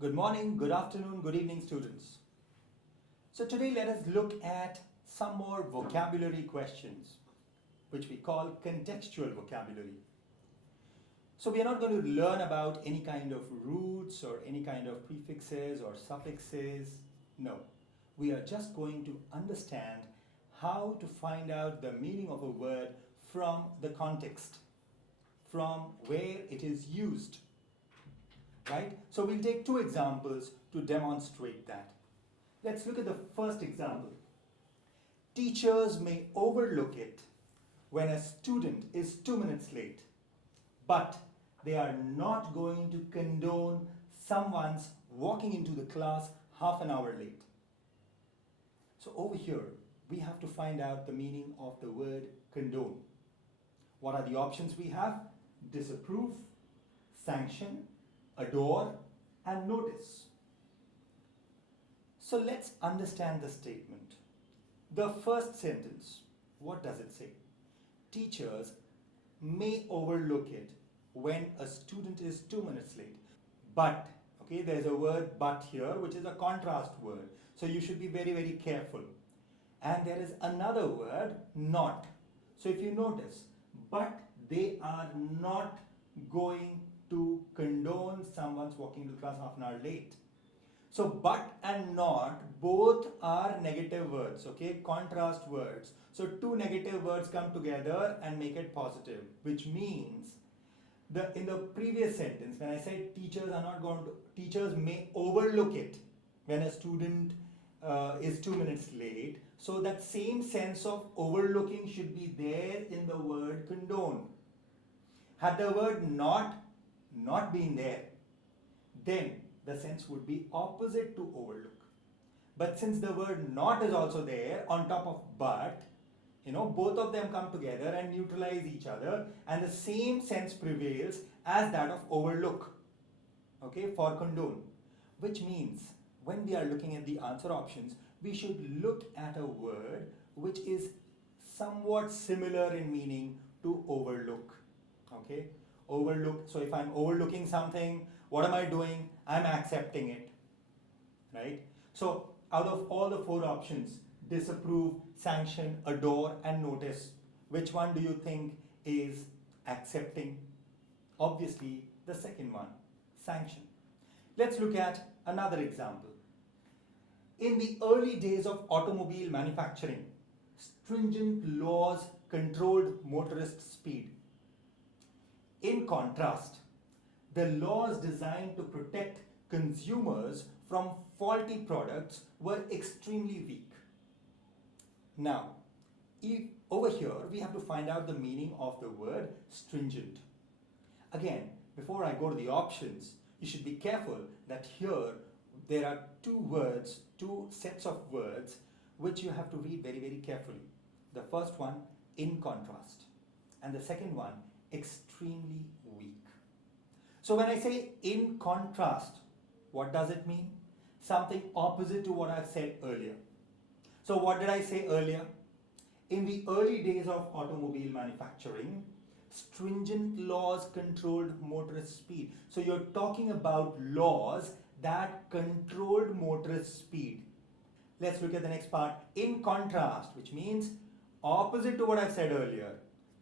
Good morning, good afternoon, good evening, students. So today let us look at some more vocabulary questions, which we call contextual vocabulary. So we are not going to learn about any kind of roots or any kind of prefixes or suffixes. No, we are just going to understand how to find out the meaning of a word from the context, from where it is used. Right? So we'll take two examples to demonstrate that. Let's look at the first example. Teachers may overlook it when a student is 2 minutes late, but they are not going to condone someone's walking into the class half an hour late. So over here, we have to find out the meaning of the word condone. What are the options we have? Disapprove, sanction, adore, and notice. So let's understand the statement. The first sentence, what does it say? Teachers may overlook it when a student is 2 minutes late. But, okay, there's a word but here, which is a contrast word. So you should be very, very careful. And there is another word, not. So if you notice, but they are not going to condone someone's walking to class half an hour late. So but and not both are negative words, okay, contrast words. So two negative words come together and make it positive, which means in the previous sentence when I said teachers may overlook it when a student is 2 minutes late. So that same sense of overlooking should be there in the word condone. Had the word not been there, then the sense would be opposite to overlook. But since the word not is also there on top of but, both of them come together and neutralize each other, and the same sense prevails as that of overlook, okay, for condone. Which means when we are looking at the answer options, we should look at a word which is somewhat similar in meaning to overlook, okay. Overlook. So if I'm overlooking something, what am I doing? I'm accepting it, right? So out of all the four options, disapprove, sanction, adore, and notice, which one do you think is accepting? Obviously, the second one, sanction. Let's look at another example. In the early days of automobile manufacturing, stringent laws controlled motorist speed. In contrast, the laws designed to protect consumers from faulty products were extremely weak. Now, over here, we have to find out the meaning of the word stringent. Again, before I go to the options, you should be careful that here there are two sets of words which you have to read very, very carefully. The first one, in contrast, and the second one, extremely weak. So when I say in contrast, what does it mean? Something opposite to what I've said earlier. So what did I say earlier? In the early days of automobile manufacturing, stringent laws controlled motorist speed. So you're talking about laws that controlled motorist speed. Let's look at the next part. In contrast, which means opposite to what I've said earlier.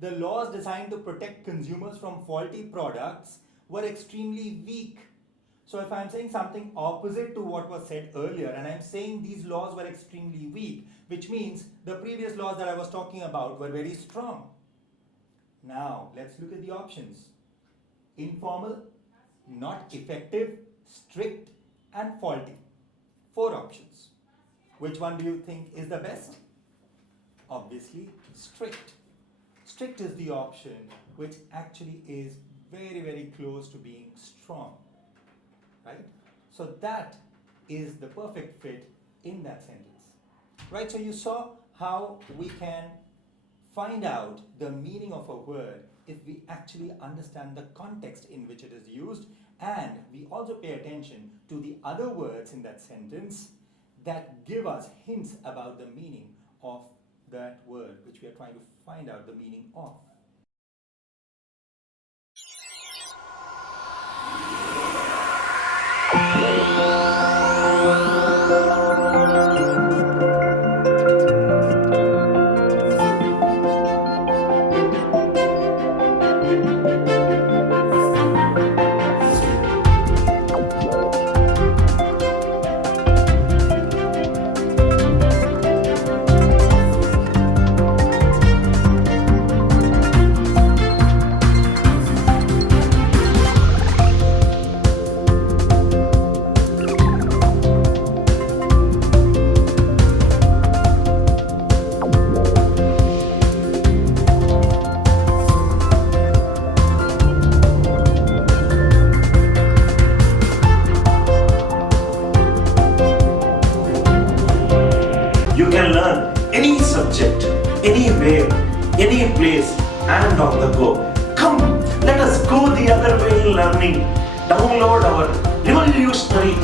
The laws designed to protect consumers from faulty products were extremely weak. So if I'm saying something opposite to what was said earlier, and I'm saying these laws were extremely weak, which means the previous laws that I was talking about were very strong. Now, let's look at the options. Informal, not effective, strict, and faulty. Four options. Which one do you think is the best? Obviously, strict. Strict is the option which actually is very, very close to being strong, right? So that is the perfect fit in that sentence, right? So you saw how we can find out the meaning of a word if we actually understand the context in which it is used, and we also pay attention to the other words in that sentence that give us hints about the meaning of that word which we are trying to find out the meaning of. way learning, download our revolutionary